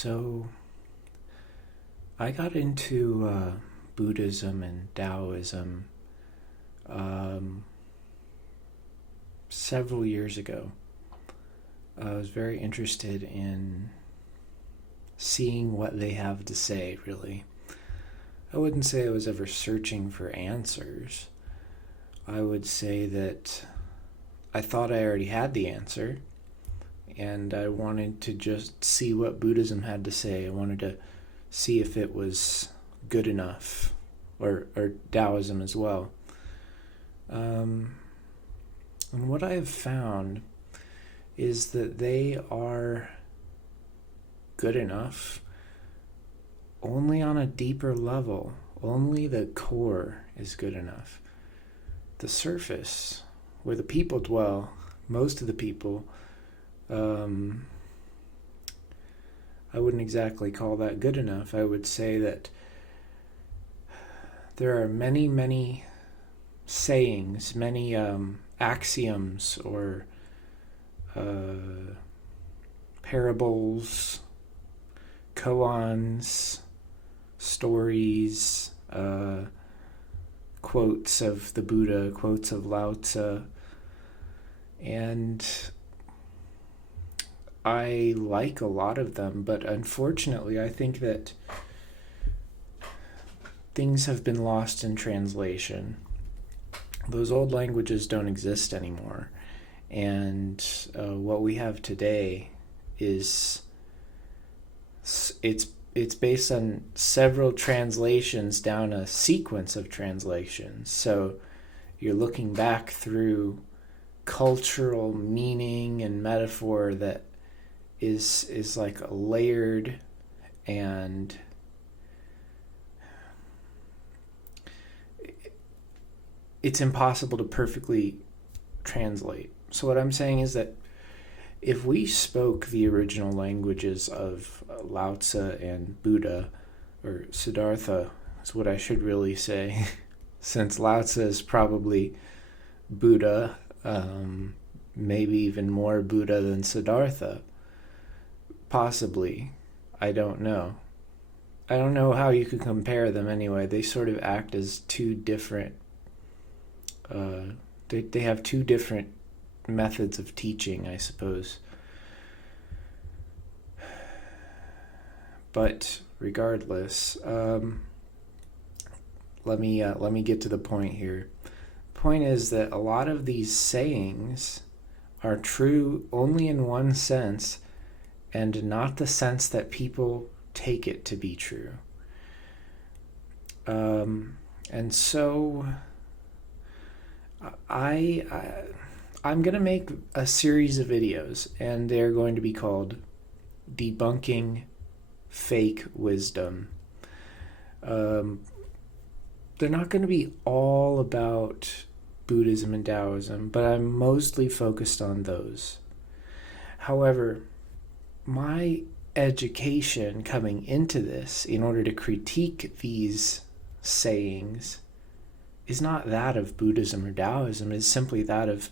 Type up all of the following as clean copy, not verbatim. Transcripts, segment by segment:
So I got into Buddhism and Taoism um, several years ago. I was very interested in seeing what they have to say, really. I wouldn't say I was ever searching for answers. I would say that I thought I already had the answer, and I wanted to just see what Buddhism had to say. I wanted to see if it was good enough, or Taoism as well. And what I have found is that they are good enough only on a deeper level. Only the core is good enough. The surface, where the people dwell, most of the people, I wouldn't exactly call that good enough. I would say that there are many, many sayings, many axioms or parables, koans, stories, quotes of the Buddha, quotes of Lao Tzu, and I like a lot of them, but unfortunately I think that things have been lost in translation. Those old languages don't exist anymore, and what we have today is it's based on several translations down a sequence of translations. So you're looking back through cultural meaning and metaphor that is like layered, and it's impossible to perfectly translate. So what I'm saying is that if we spoke the original languages of Lao Tzu and Buddha, or Siddhartha is what I should really say, since Lao Tzu is probably Buddha, maybe even more Buddha than Siddhartha. Possibly. I don't know. I don't know how you could compare them anyway. They sort of act as two different... They have two different methods of teaching, I suppose. But regardless, let me get to the point here. The point is that a lot of these sayings are true only in one sense, and not the sense that people take it to be true. And so I'm going to make a series of videos, and they're going to be called Debunking Fake Wisdom. They're not going to be all about Buddhism and Taoism, but I'm mostly focused on those. However, my education coming into this in order to critique these sayings is not that of Buddhism or Taoism. It's simply that of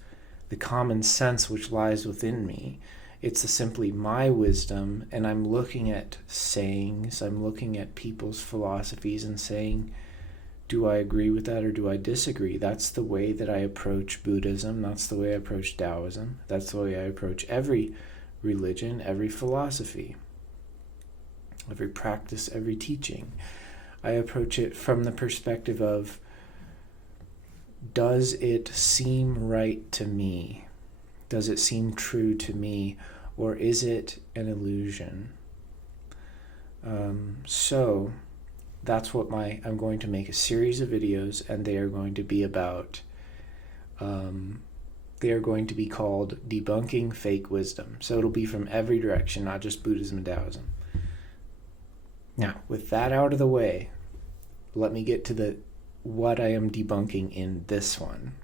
the common sense which lies within me. It's simply my wisdom, and I'm looking at sayings, I'm looking at people's philosophies and saying, do I agree with that or do I disagree? That's the way that I approach Buddhism. That's the way I approach Taoism. That's the way I approach every religion, every philosophy, every practice, every teaching. I approach it from the perspective of, does it seem right to me? Does it seem true to me? Or is it an illusion? So that's what I'm going to make a series of videos, and they are going to be about, they are going to be called Debunking Fake Wisdom. So it'll be from every direction, not just Buddhism and Taoism. Now, with that out of the way, let me get to what I am debunking in this one.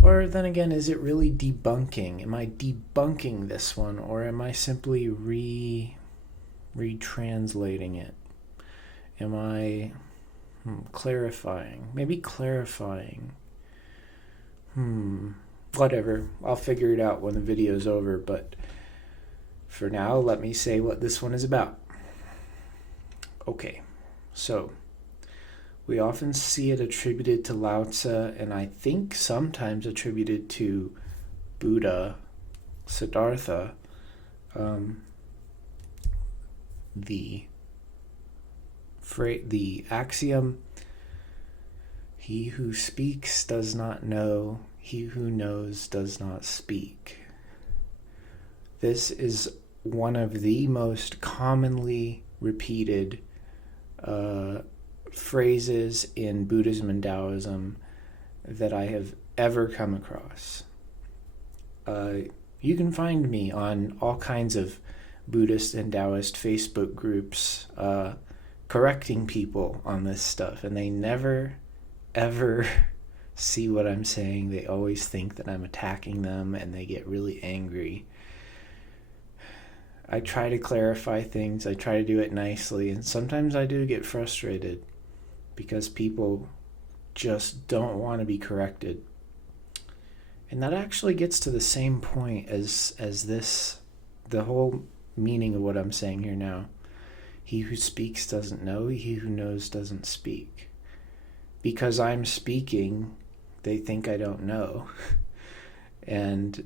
Or then again, is it really debunking? Am I debunking this one, or am I simply retranslating it? Am I clarifying? Maybe clarifying. Whatever. I'll figure it out when the video's over, but for now, let me say what this one is about. Okay, so we often see it attributed to Lao Tzu, and I think sometimes attributed to Buddha, Siddhartha. The axiom, he who speaks does not know, he who knows does not speak. This is one of the most commonly repeated phrases in Buddhism and Taoism that I have ever come across. You can find me on all kinds of Buddhist and Taoist Facebook groups correcting people on this stuff, and they never, ever see what I'm saying. They always think that I'm attacking them, and they get really angry. I try to clarify things. I try to do it nicely, and sometimes I do get frustrated because people just don't want to be corrected. And that actually gets to the same point as this, the whole meaning of what I'm saying here now. He who speaks doesn't know, he who knows doesn't speak. Because I'm speaking, they think I don't know. And,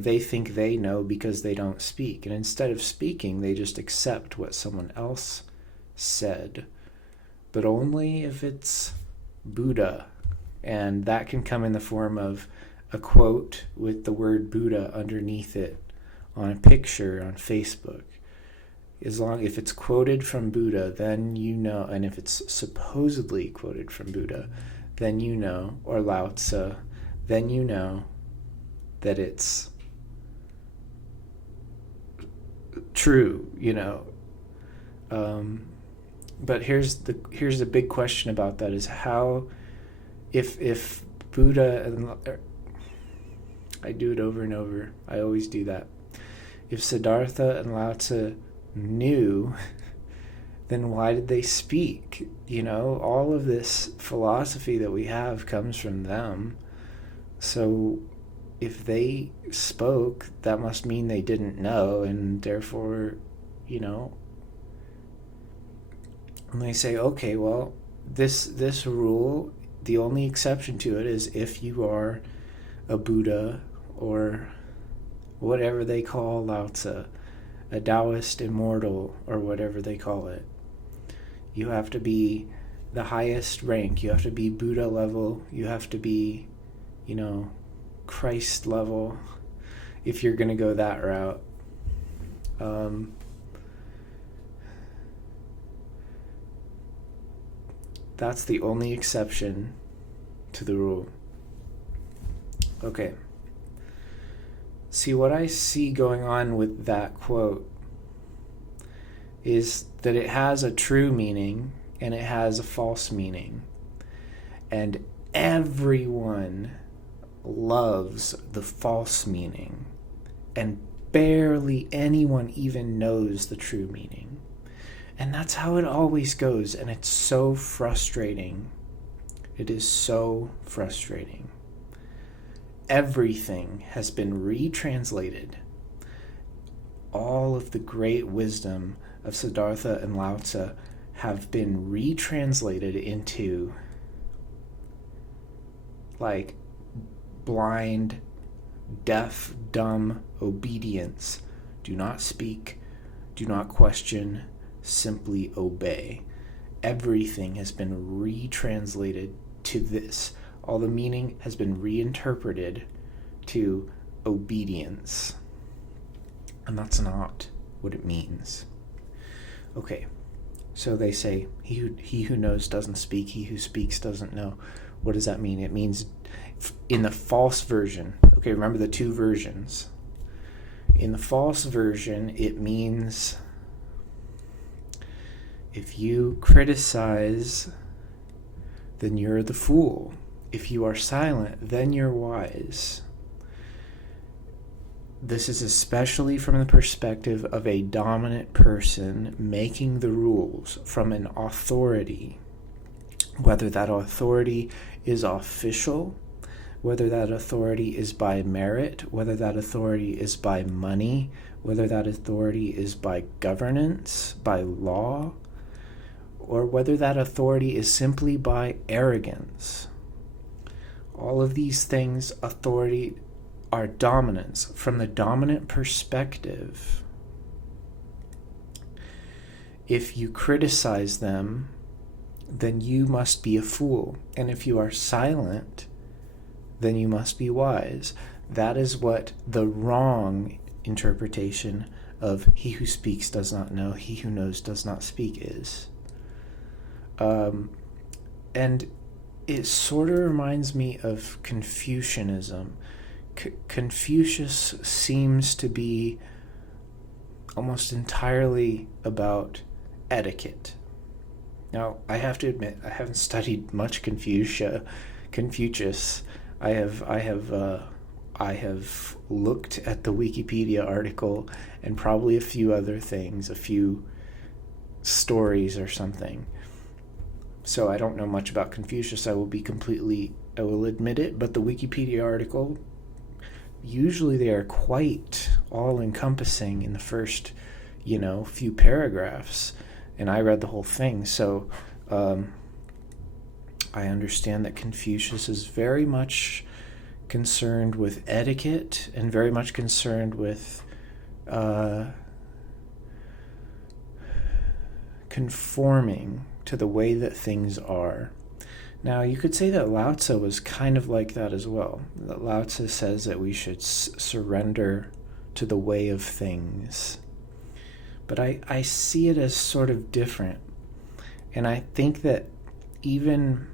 they think they know because they don't speak. And instead of speaking, they just accept what someone else said. But only if it's Buddha. And that can come in the form of a quote with the word Buddha underneath it on a picture on Facebook. If it's quoted from Buddha, then you know, and if it's supposedly quoted from Buddha, then you know, or Lao Tzu, then you know that it's true, But here's the big question about that is how, if Buddha, and I do it over and over, I always do that. If Siddhartha and Lao Tzu knew, then why did they speak? All of this philosophy that we have comes from them. So if they spoke, that must mean they didn't know, and therefore, and they say, okay, well, this rule, the only exception to it is if you are a Buddha or whatever they call Lao Tzu, a Taoist immortal or whatever they call it. You have to be the highest rank. You have to be Buddha level. You have to be, Christ level if you're going to go that route. That's the only exception to the rule. Okay. See, what I see going on with that quote is that it has a true meaning and it has a false meaning. And everyone loves the false meaning, and barely anyone even knows the true meaning. And that's how it always goes, and it's so frustrating. It is so frustrating. Everything has been retranslated. All of the great wisdom of Siddhartha and Lao Tzu have been retranslated into blind, deaf, dumb obedience. Do not speak, do not question, simply obey. Everything has been retranslated to this. All the meaning has been reinterpreted to obedience. And that's not what it means. Okay, so they say, he who knows doesn't speak, he who speaks doesn't know. What does that mean? It means in the false version, okay, remember the two versions. In the false version, it means if you criticize, then you're the fool. If you are silent, then you're wise. This is especially from the perspective of a dominant person making the rules from an authority, whether that authority is official, whether that authority is by merit, whether that authority is by money, whether that authority is by governance, by law, or whether that authority is simply by arrogance. All of these things, authority, are dominance. From the dominant perspective, if you criticize them, then you must be a fool. And if you are silent, then you must be wise. That is what the wrong interpretation of he who speaks does not know, he who knows does not speak is. And it sort of reminds me of Confucianism. Confucius seems to be almost entirely about etiquette. Now, I have to admit, I haven't studied much Confucius. I have looked at the Wikipedia article and probably a few other things, a few stories or something. So I don't know much about Confucius. I will admit it, but the Wikipedia article, usually they are quite all-encompassing in the first, few paragraphs. And I read the whole thing, so I understand that Confucius is very much concerned with etiquette and very much concerned with conforming to the way that things are. Now, you could say that Lao Tzu was kind of like that as well. That Lao Tzu says that we should surrender to the way of things. But I see it as sort of different. And I think that even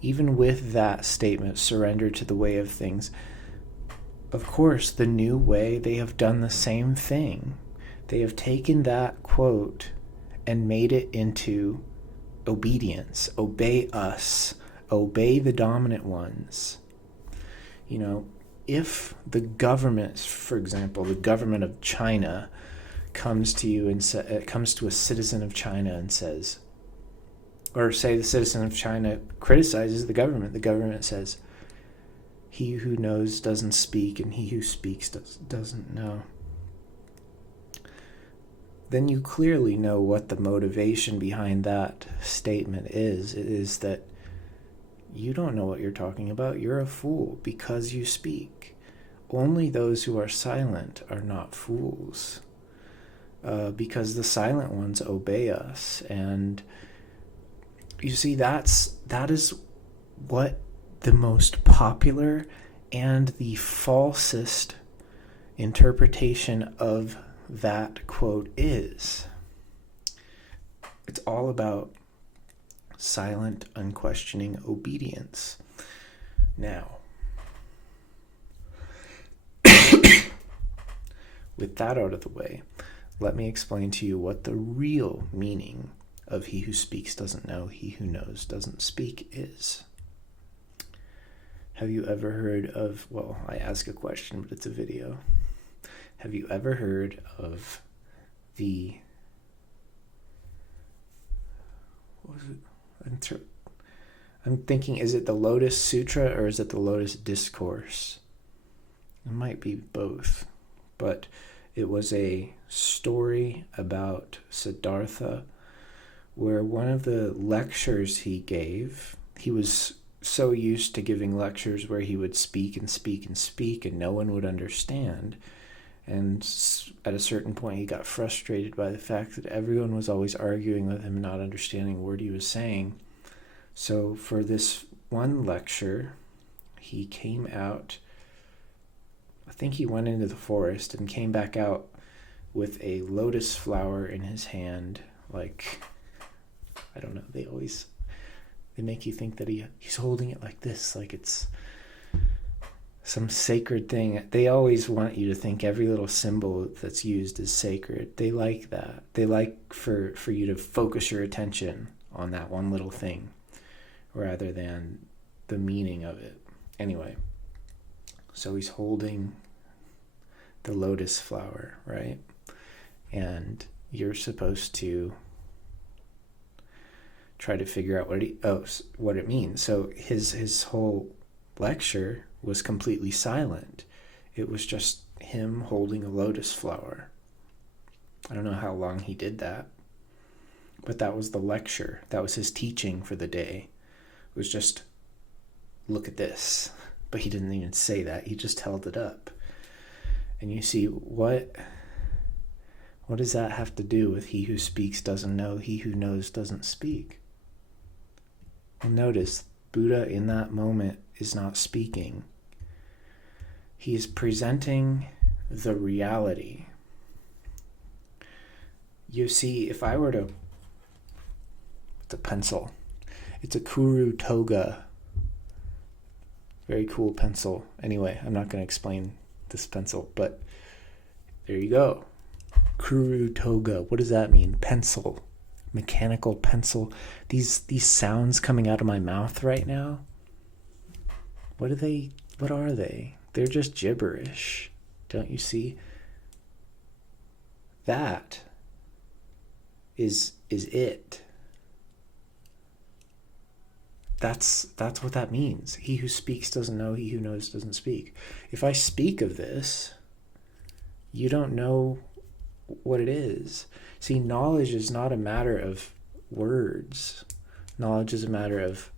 with that statement, surrender to the way of things, of course, the new way, they have done the same thing. They have taken that quote and made it into obedience. Obey us. Obey the dominant ones. If the government, for example, the government of China comes to you and comes to a citizen of China and says, or say the citizen of China criticizes the government says, he who knows doesn't speak, and he who speaks doesn't know. Then you clearly know what the motivation behind that statement is. It is that you don't know what you're talking about. You're a fool because you speak. Only those who are silent are not fools. Because the silent ones obey us. And you see, that is what the most popular and the falsest interpretation of that quote is. It's all about silent, unquestioning obedience. Now, with that out of the way, let me explain to you what the real meaning of he who speaks doesn't know, he who knows doesn't speak is. Have you ever heard of, well, I ask a question, but it's a video. Have you ever heard of what was it? I'm thinking, is it the Lotus Sutra or is it the Lotus Discourse? It might be both, but it was a story about Siddhartha where one of the lectures he gave, he was so used to giving lectures where he would speak and speak and speak and no one would understand. And at a certain point, he got frustrated by the fact that everyone was always arguing with him and not understanding a word he was saying. So for this one lecture, he came out, I think he went into the forest and came back out with a lotus flower in his hand. Like, I don't know, they make you think that he's holding it like this, like it's some sacred thing. They always want you to think every little symbol that's used is sacred. They like that. They like for you to focus your attention on that one little thing rather than the meaning of it. Anyway, so he's holding the lotus flower, right? And you're supposed to try to figure out what it means. So his whole lecture was completely silent. It was just him holding a lotus flower. I don't know how long he did that, but that was the lecture. That was his teaching for the day. It was just, look at this. But he didn't even say that. He just held it up. And you see, what does that have to do with he who speaks doesn't know, he who knows doesn't speak? And notice, Buddha in that moment is not speaking. He is presenting the reality. You see, if I were to... It's a pencil. It's a Kuru Toga. Very cool pencil. Anyway, I'm not going to explain this pencil, but there you go. Kuru Toga. What does that mean? Pencil. Mechanical pencil. These sounds coming out of my mouth right now, what are they? They're just gibberish. Don't you see? That is it. That's what that means. He who speaks doesn't know, he who knows doesn't speak. If I speak of this, you don't know what it is. See, knowledge is not a matter of words. Knowledge is a matter of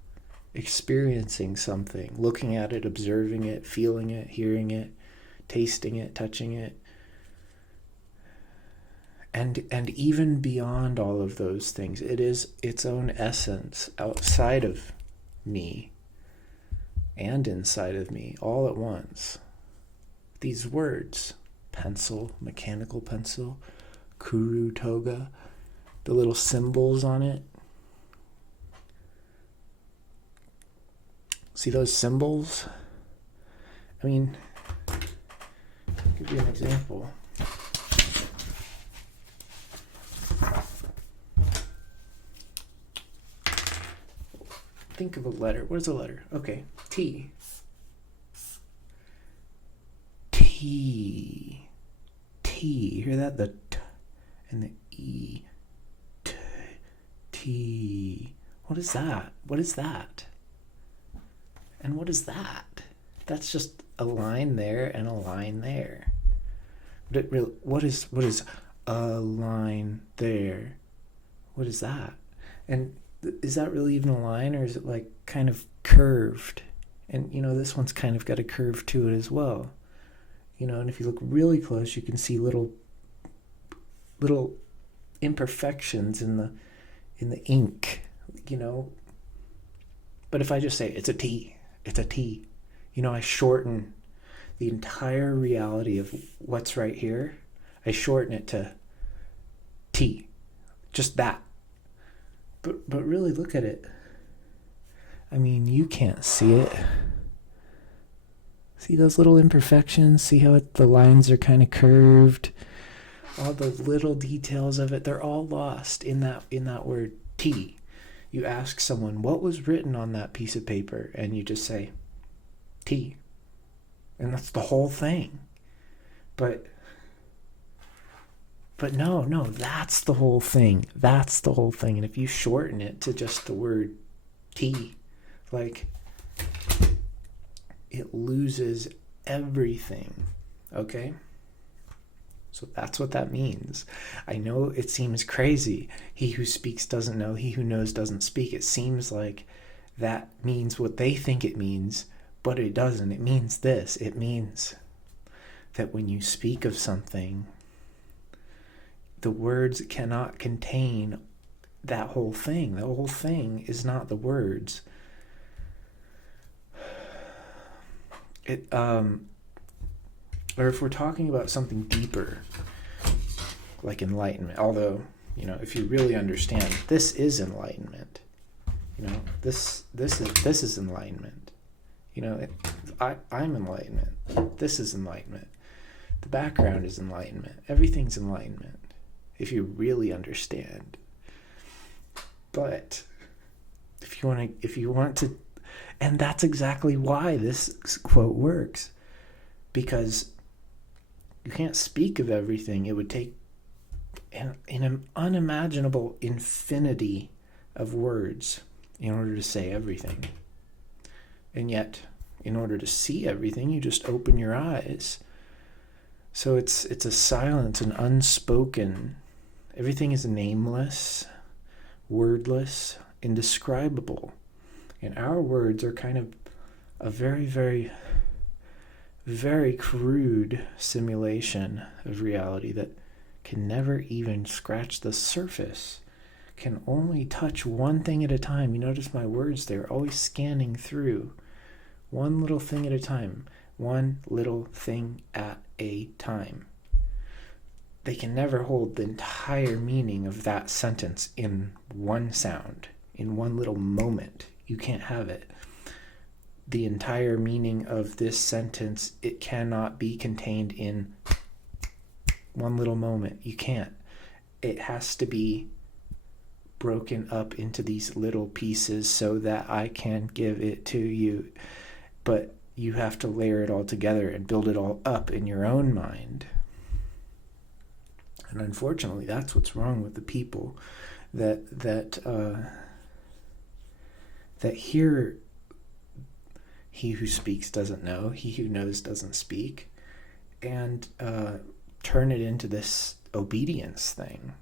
experiencing something, looking at it, observing it, feeling it, hearing it, tasting it, touching it. And even beyond all of those things, it is its own essence outside of me and inside of me all at once. These words, pencil, mechanical pencil, Kuru Toga, the little symbols on it. See those symbols? I mean, I'll give you an example. Think of a letter. What is a letter? Okay, T. T. T. Hear that? The T and the E. T. T. What is that? What is that? And what is that? That's just a line there and a line there. But it really, what is a line there? What is that? And is that really even a line, or is it like kind of curved? And this one's kind of got a curve to it as well. And if you look really close, you can see little imperfections in the ink, But if I just say it's a T, it's a T, I shorten the entire reality of what's right here. I shorten it to T, just that. But really look at it. I mean, you can't see it. See those little imperfections? See how the lines are kind of curved? All the little details of it, they're all lost in that word T. You ask someone, what was written on that piece of paper? And you just say, T. And that's the whole thing. But no, that's the whole thing. That's the whole thing. And if you shorten it to just the word T, it loses everything. Okay? So that's what that means. I know it seems crazy. He who speaks doesn't know, he who knows doesn't speak. It seems like that means what they think it means, but it doesn't. It means this. It means that when you speak of something, the words cannot contain that whole thing. The whole thing is not the words. Or if we're talking about something deeper, like enlightenment, although, if you really understand, this is enlightenment. This is enlightenment. I'm enlightenment. This is enlightenment. The background is enlightenment. Everything's enlightenment, if you really understand. But if you want to, and that's exactly why this quote works, because you can't speak of everything. It would take an unimaginable infinity of words in order to say everything. And yet, in order to see everything. You just open your eyes. So it's a silence, an unspoken. Everything is nameless, wordless, indescribable. And our words are kind of a very, very, very crude simulation of reality that can never even scratch the surface, can only touch one thing at a time. You notice my words, they're always scanning through one little thing at a time, one little thing at a time. They can never hold the entire meaning of that sentence in one sound, in one little moment. You can't have it. The entire meaning of this sentence, it cannot be contained in one little moment. You can't. It has to be broken up into these little pieces so that I can give it to you. But you have to layer it all together and build it all up in your own mind. And unfortunately, that's what's wrong with the people that hear he who speaks doesn't know, he who knows doesn't speak, and turn it into this obedience thing.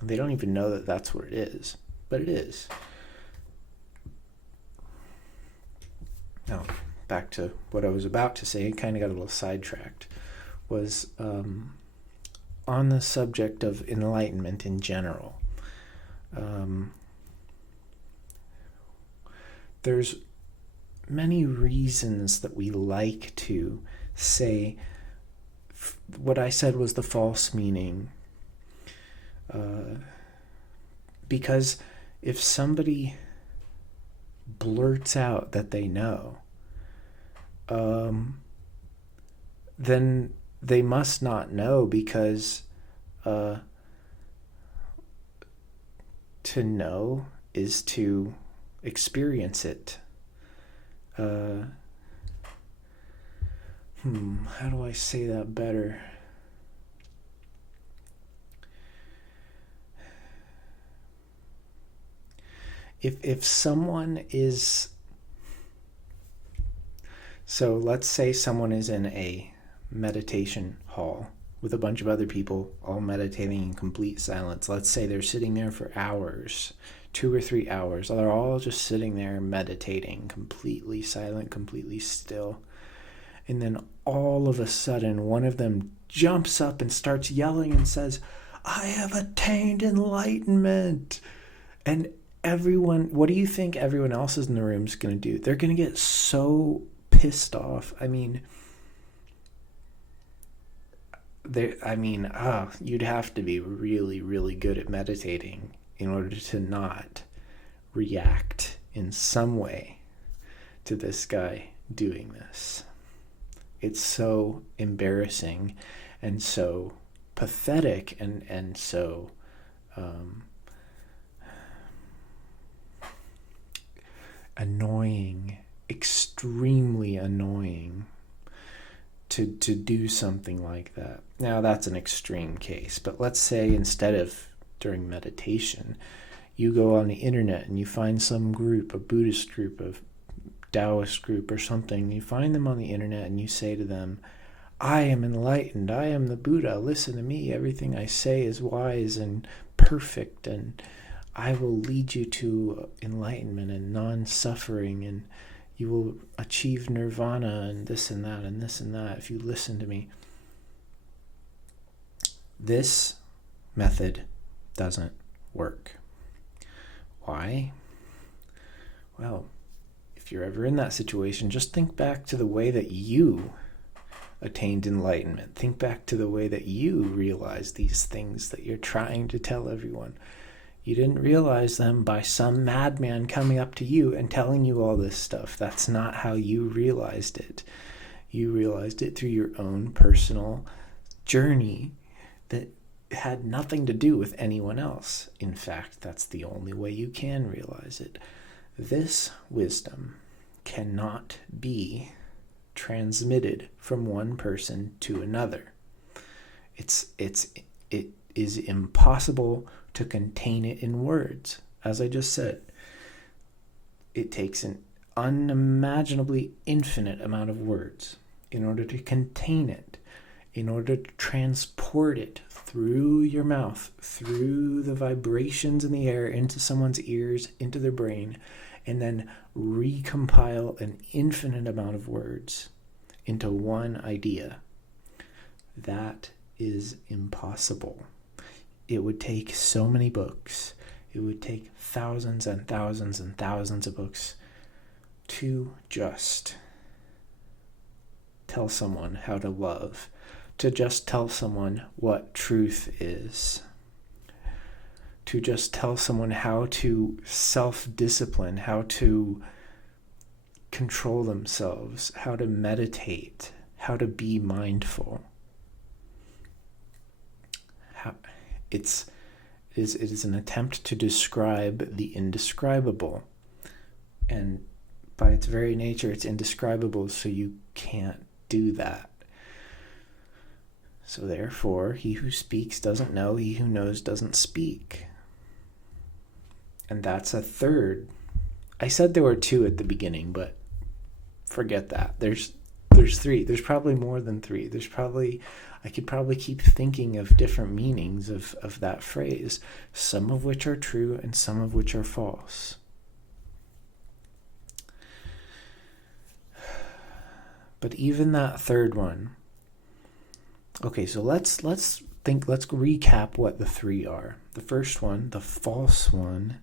They don't even know that that's what it is, but it is. Now, back to what I was about to say, I kind of got a little sidetracked, was on the subject of enlightenment in general. There's many reasons that we like to say what I said was the false meaning. Because if somebody blurts out that they know, then they must not know, because to know is to experience it. How do I say that better? If someone is... So let's say someone is in a meditation hall with a bunch of other people all meditating in complete silence. Let's say they're sitting there for hours, 2 or 3 hours. They're all just sitting there meditating, completely silent, completely still. And then all of a sudden, one of them jumps up and starts yelling and says, "I have attained enlightenment." And everyone, what do you think everyone else in the room is going to do? They're going to get so pissed off. You'd have to be really, really good at meditating in order to not react in some way to this guy doing this. It's so embarrassing and so pathetic and so annoying, extremely annoying to do something like that. Now, that's an extreme case, but let's say instead of during meditation, you go on the internet and you find some group, a Buddhist group, a Taoist group or something, you find them on the internet and you say to them, "I am enlightened, I am the Buddha, listen to me, everything I say is wise and perfect, and I will lead you to enlightenment and non-suffering, and you will achieve nirvana and this and that and this and that if you listen to me." This method doesn't work. Why? Well, if you're ever in that situation, just think back to the way that you attained enlightenment. Think back to the way that you realized these things that you're trying to tell everyone. You didn't realize them by some madman coming up to you and telling you all this stuff. That's not how you realized it. You realized it through your own personal journey that had nothing to do with anyone else. In fact, that's the only way you can realize it. This wisdom cannot be transmitted from one person to another. It is impossible to contain it in words. As I just said, it takes unimaginably infinite amount of words in order to contain it, in order to transport it through your mouth, through the vibrations in the air, into someone's ears, into their brain, and then recompile an infinite amount of words into one idea. That is impossible. It would take so many books. It would take thousands and thousands and thousands of books to just tell someone how to love, to just tell someone what truth is, to just tell someone how to self-discipline, how to control themselves, how to meditate, how to be mindful. It is an attempt to describe the indescribable. And by its very nature, it's indescribable, so you can't do that. So therefore, he who speaks doesn't know, he who knows doesn't speak. And that's a third. I said there were two at the beginning, but forget that. There's three. There's probably more than three. I could probably keep thinking of different meanings of that phrase, some of which are true and some of which are false. But even that third one. Okay, so let's recap what the three are. The first one, the false one,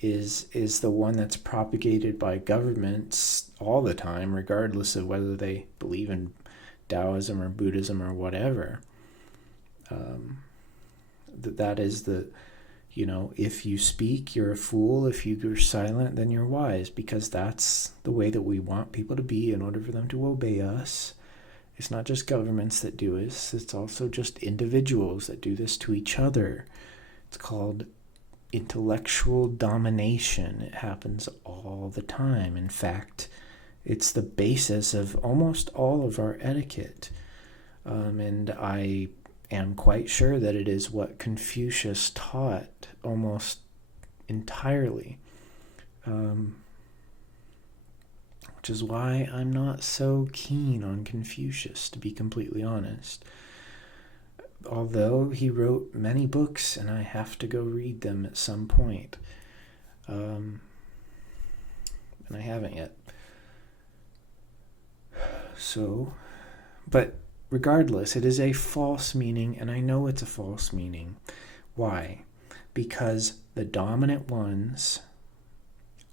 is the one that's propagated by governments all the time, regardless of whether they believe in Taoism or Buddhism or whatever. That is if you speak, you're a fool. If you're silent, then you're wise, because that's the way that we want people to be in order for them to obey us. It's not just governments that do this. It's also just individuals that do this to each other. It's called intellectual domination. It happens all the time. In fact, it's the basis of almost all of our etiquette. And I am quite sure that it is what Confucius taught almost entirely. Which is why I'm not so keen on Confucius, to be completely honest. Although he wrote many books, and I have to go read them at some point. And I haven't yet. So, but regardless, it is a false meaning, and I know it's a false meaning. Why? Because the dominant ones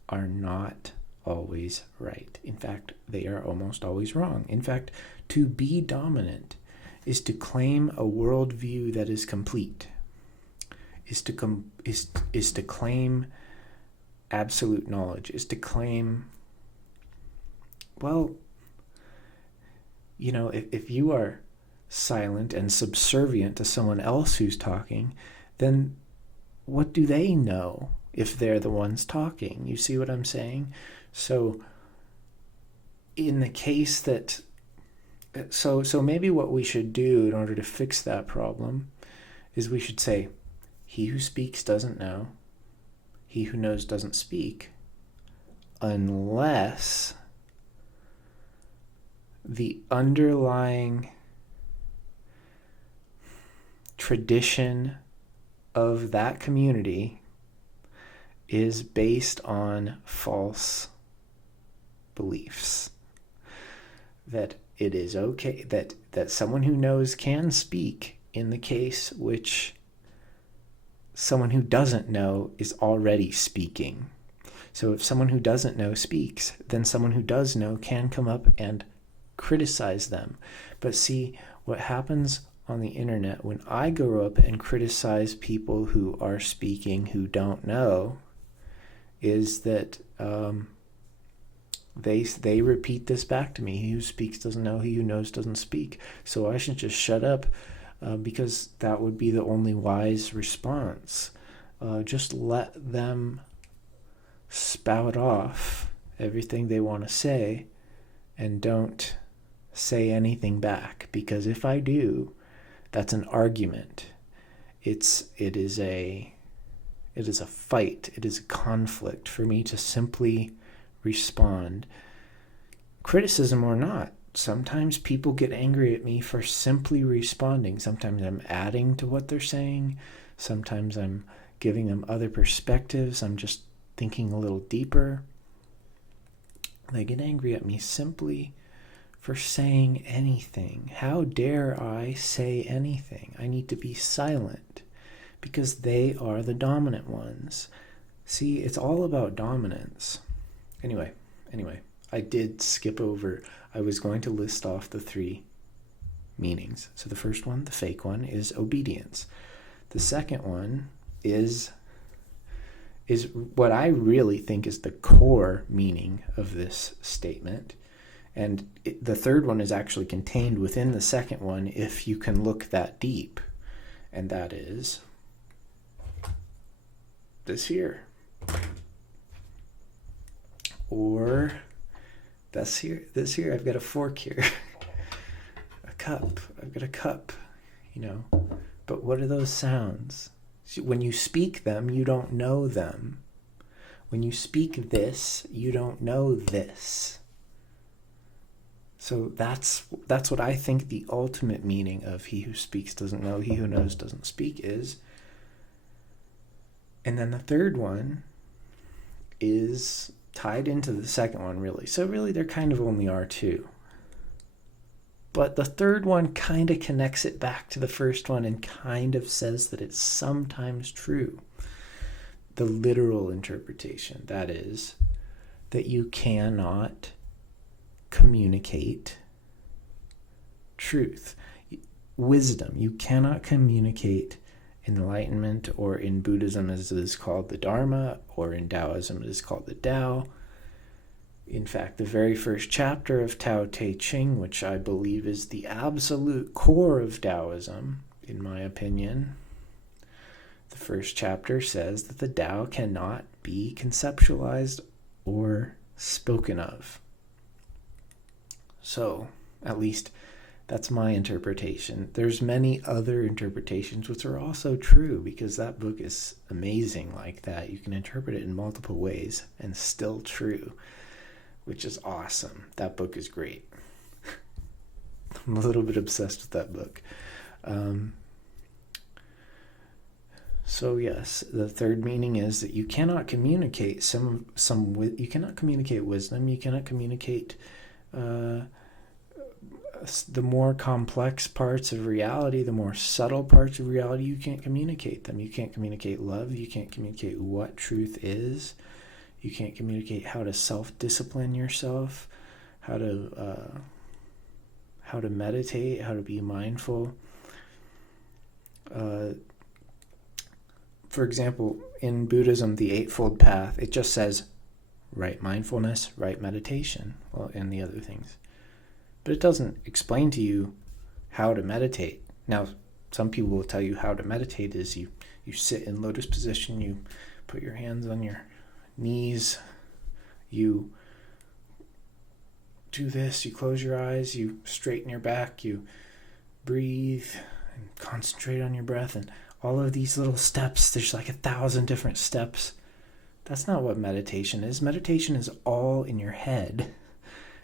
are not always right. In fact, they are almost always wrong. In fact, to be dominant is to claim a worldview that is complete, is to claim absolute knowledge, is to claim, well, if you are silent and subservient to someone else who's talking, then what do they know if they're the ones talking? You see what I'm saying? So in the case that, so maybe what we should do in order to fix that problem is we should say, he who speaks doesn't know, he who knows doesn't speak, unless the underlying tradition of that community is based on false beliefs. That it is okay, that someone who knows can speak in the case which someone who doesn't know is already speaking. So if someone who doesn't know speaks, then someone who does know can come up and criticize them. But see, what happens on the internet when I go up and criticize people who are speaking who don't know is that they repeat this back to me. He who speaks doesn't know, he who knows doesn't speak. So I should just shut up because that would be the only wise response. Just let them spout off everything they want to say and don't say anything back, because if I do, that's an argument. It is a fight. It is a conflict for me to simply respond, criticism or not. Sometimes people get angry at me for simply responding. Sometimes I'm adding to what they're saying. Sometimes I'm giving them other perspectives. I'm just thinking a little deeper. They get angry at me simply for saying anything. How dare I say anything? I need to be silent because they are the dominant ones. See, it's all about dominance. Anyway, I did skip over. I was going to list off the 3 meanings. So the first one, the fake one, is obedience. The second one is what I really think is the core meaning of this statement. And the third one is actually contained within the second one if you can look that deep. And that is this here. Or this here. I've got a fork here. A cup. I've got a cup, But what are those sounds? When you speak them, you don't know them. When you speak this, you don't know this. So that's what I think the ultimate meaning of he who speaks doesn't know, he who knows doesn't speak is. And then the third one is tied into the second one, really. So really there kind of only are 2. But the third one kind of connects it back to the first one and kind of says that it's sometimes true. The literal interpretation, that is, that you cannot communicate truth, wisdom. You cannot communicate enlightenment, or in Buddhism as it is called the Dharma, or in Taoism it is called the Tao. In fact, the very first chapter of Tao Te Ching, which I believe is the absolute core of Taoism, in my opinion, the first chapter says that the Tao cannot be conceptualized or spoken of. So, at least that's my interpretation. There's many other interpretations which are also true, because that book is amazing like that. You can interpret it in multiple ways and still true, which is awesome. That book is great. I'm a little bit obsessed with that book. So yes, the third meaning is that you cannot communicate you cannot communicate wisdom. You cannot communicate the more complex parts of reality, the more subtle parts of reality. You can't communicate them. You can't communicate love. You can't communicate what truth is. You can't communicate how to self-discipline yourself, how to meditate, how to be mindful. For example, in Buddhism, the Eightfold Path, it just says right mindfulness, right meditation, and the other things. But it doesn't explain to you how to meditate. Now, some people will tell you how to meditate is you sit in lotus position, you put your hands on your knees, you do this, you close your eyes, you straighten your back, you breathe and concentrate on your breath, and all of these little steps. There's like 1,000 different steps. That's not what meditation is. Meditation is all in your head,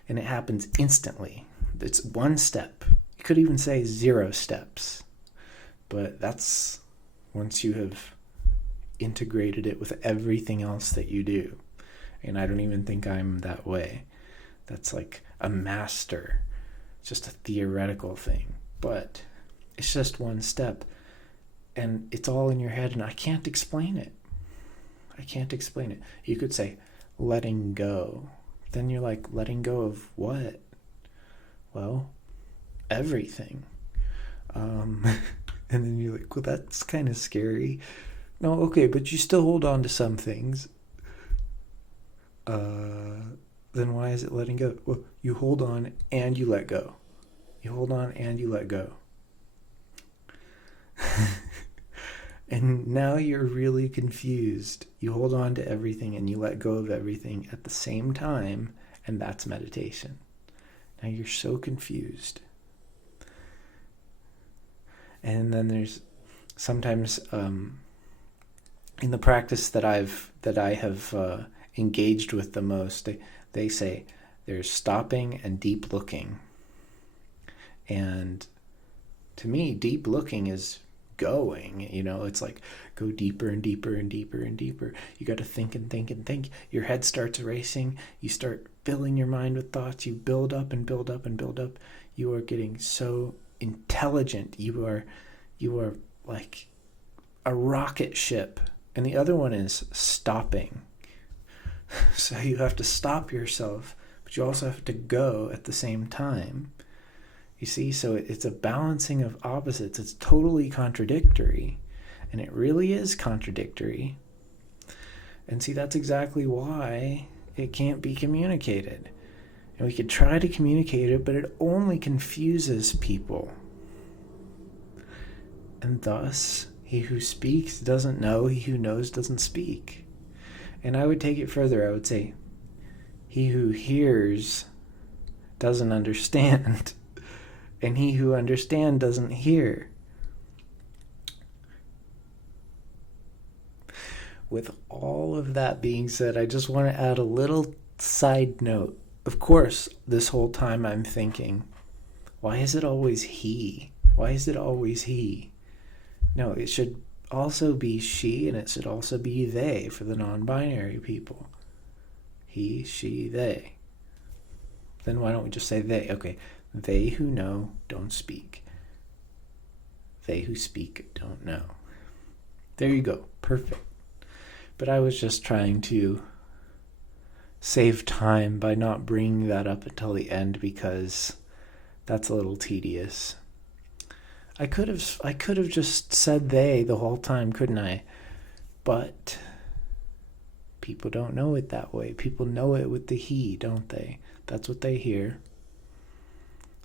and it happens instantly. It's one step. You could even say 0 steps, but that's once you have integrated it with everything else that you do. And I don't even think I'm that way. That's like a master. It's just a theoretical thing, but it's just one step, and it's all in your head, and I can't explain it. You could say letting go. Then you're like, letting go of what? Well, everything. And then you're like, well, that's kind of scary. No, okay, but you still hold on to some things. Then why is it letting go? Well, you hold on and you let go. You hold on and you let go. And now you're really confused. You hold on to everything and you let go of everything at the same time, and that's meditation. Now you're so confused. And then there's sometimes in the practice that I have engaged with the most. They say there's stopping and deep looking. And to me, deep looking is going, it's like go deeper and deeper and deeper and deeper. You got to think and think and think. Your head starts racing. You start filling your mind with thoughts. You build up and build up and build up. You are getting so intelligent. You are like a rocket ship. And the other one is stopping. So you have to stop yourself, but you also have to go at the same time. You see, so it's a balancing of opposites. It's totally contradictory, and it really is contradictory. And see, that's exactly why it can't be communicated. And we could try to communicate it, but it only confuses people. And thus, he who speaks doesn't know, he who knows doesn't speak. And I would take it further. I would say, he who hears doesn't understand, and he who understands doesn't hear. With all of that being said, I just want to add a little side note. Of course, this whole time I'm thinking, why is it always he? Why is it always he? No, it should also be she, and it should also be they for the non-binary people. He, she, they. Then why don't we just say they? Okay, they who know don't speak. They who speak don't know. There you go. Perfect. But I was just trying to save time by not bringing that up until the end, because that's a little tedious. I could have just said they the whole time, couldn't I? But people don't know it that way. People know it with the he, don't they? That's what they hear.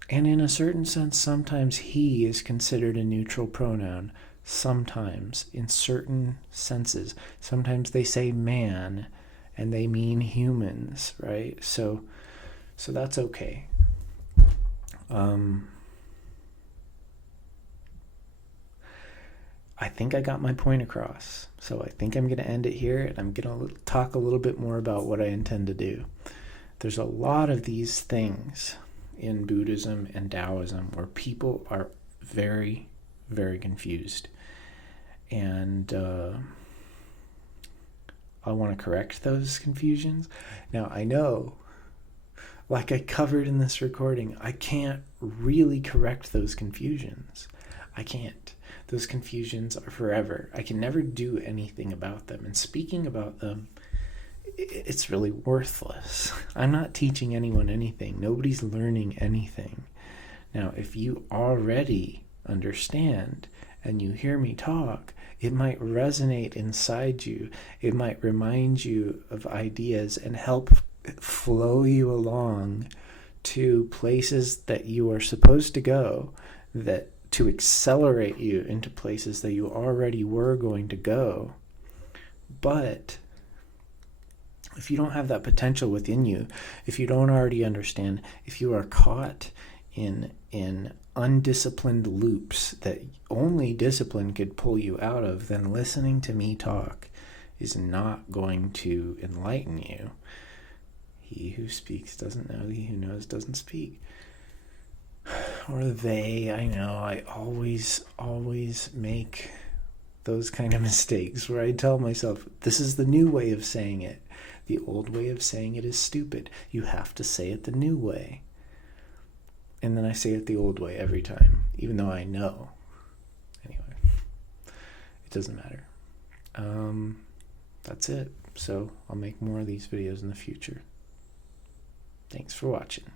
And in a certain sense, sometimes he is considered a neutral pronoun. Sometimes, in certain senses. Sometimes they say man, and they mean humans, right? So that's okay. I think I got my point across. So I think I'm going to end it here, and I'm going to talk a little bit more about what I intend to do. There's a lot of these things in Buddhism and Taoism where people are very, very confused. And I want to correct those confusions. Now, I know, like I covered in this recording, I can't really correct those confusions. I can't. Those confusions are forever. I can never do anything about them. And speaking about them, it's really worthless. I'm not teaching anyone anything. Nobody's learning anything. Now, if you already understand and you hear me talk, it might resonate inside you. It might remind you of ideas and help flow you along to places that you are supposed to go, that to accelerate you into places that you already were going to go. But if you don't have that potential within you, if you don't already understand, if you are caught in undisciplined loops that only discipline could pull you out of, then listening to me talk is not going to enlighten you. He who speaks doesn't know, he who knows doesn't speak. Or they, I know, I always make those kind of mistakes where I tell myself, this is the new way of saying it. The old way of saying it is stupid. You have to say it the new way. And then I say it the old way every time, even though I know. Anyway, it doesn't matter. That's it. So I'll make more of these videos in the future. Thanks for watching.